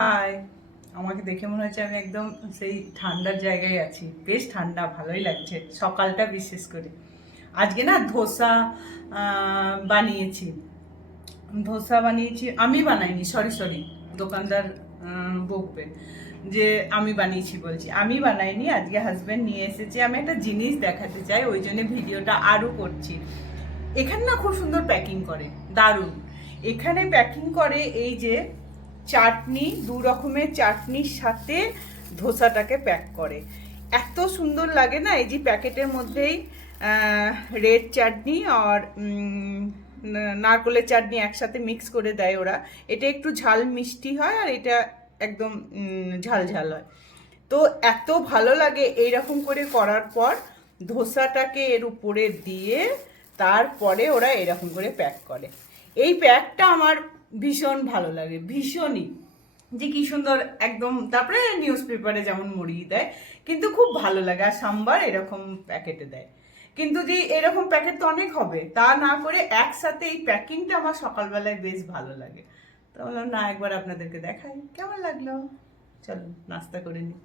High, আমাকে দেখে মনে হচ্ছে আমি একদম সেই ঠান্ডার জায়গায় আছি। বেশ ঠান্ডা, ভালোই লাগছে সকালটা বিশেষ করে। আজকে না ধোসা বানিয়েছি। আমি বানাইনি, সরি সরি, দোকানদার বকবে যে আমি বানিয়েছি বলছি। আমি বানাইনি, আজকে হাজব্যান্ড নিয়ে এসেছে। আমি একটা জিনিস দেখাতে চাই, ওই জন্য ভিডিওটা আরও করছি। এখানে না খুব সুন্দর প্যাকিং করে, দারুণ। এখানে প্যাকিং করে এই যে চাটনি, দু রকমের চাটনির সাথে ধোসাটাকে প্যাক করে। এত সুন্দর লাগে না, এই যে প্যাকেটের মধ্যেই রেড চাটনি আর নারকলের চাটনি একসাথে মিক্স করে দেয় ওরা। এটা একটু ঝাল মিষ্টি হয় আর এটা একদম ঝাল ঝাল হয়। তো এত ভালো লাগে এইরকম করে করার পর ধোসাটাকে এর উপরে দিয়ে তারপরে ওরা এরকম করে প্যাক করে। এই প্যাকটা আমার ভীষণ ভালো লাগে, ভীষণই, যে কি সুন্দর একদম। তারপরে নিউজ পেপারে যেমন মুড়িয়ে দেয়, কিন্তু খুব ভালো লাগে। আর সাম্বার এরকম প্যাকেটে দেয়, কিন্তু যে এরকম প্যাকেট তো অনেক হবে, তা না করে একসাথে এই প্যাকিংটা আমার সকালবেলায় বেশ ভালো লাগে। তো বললাম না, একবার আপনাদেরকে দেখাই। কেমন লাগলো? চলুন নাস্তা করে নিই।